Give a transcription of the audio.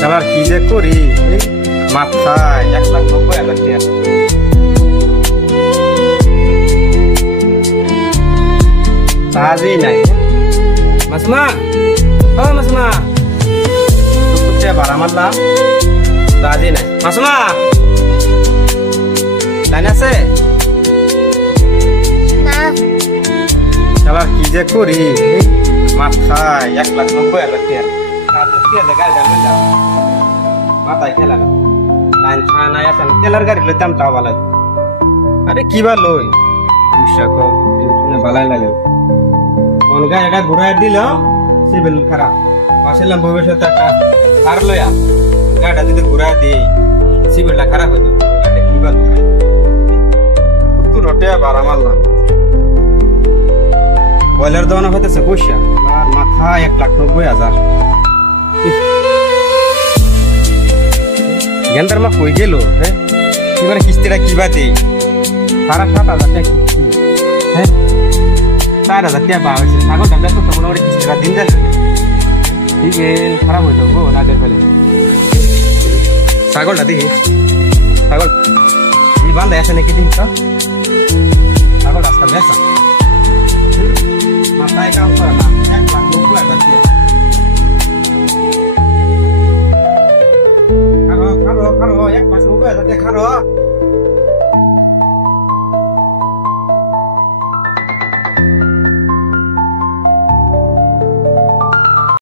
শালার কি যে করি মাথায় 1,90,000 টাকা কাজই নাই। মাসমা ও মাসমা টুকটুক ভাড়া মারলাম কাজই নাই। মাসমা লাইন আছে? শালার কি যে করি মাথায় 1,90,000 টাকা মাথায় খেলা লাইন ছাড়া নাই আছে তেলার গাড়ি লইতাম তাও ভালো। আরে কি বা লই ভালাই লাগে গাড়িটা ঘুরাই দিল সিভিল খারাপ আসলাম ভবিষ্যতে একটা কার লইয়া গাড়িটা যদি ঘুরাই দিই সিভিলটা খারাপ হয়ে যাবে। কি বা রটে ভাড়া মারলাম বয়লার দোকানে হইতেছে পয়সা আর মাথা 1,90,000 গেন্দার মা কই গেল হ্যাঁ এবারে কিস্তিটা কিবা দেই 7,500 টাকা কিস্তি হ্যাঁ 4,000 টাকা পাওয়া হয়েছে ছাগল দাম তো মোটামুটি কিস্তিটা দিন যাবে ঠিক খারাপ হয়ে যাবো না দেখ ফেলে ছাগলটা দেখি ছাগল এই বান্ধা আছে নাকি দিন তো ছাগল আজকাল বেসা মাথায় কাম করে না 1,90,000 টাকা খারো 1,90,000 টাকা খারো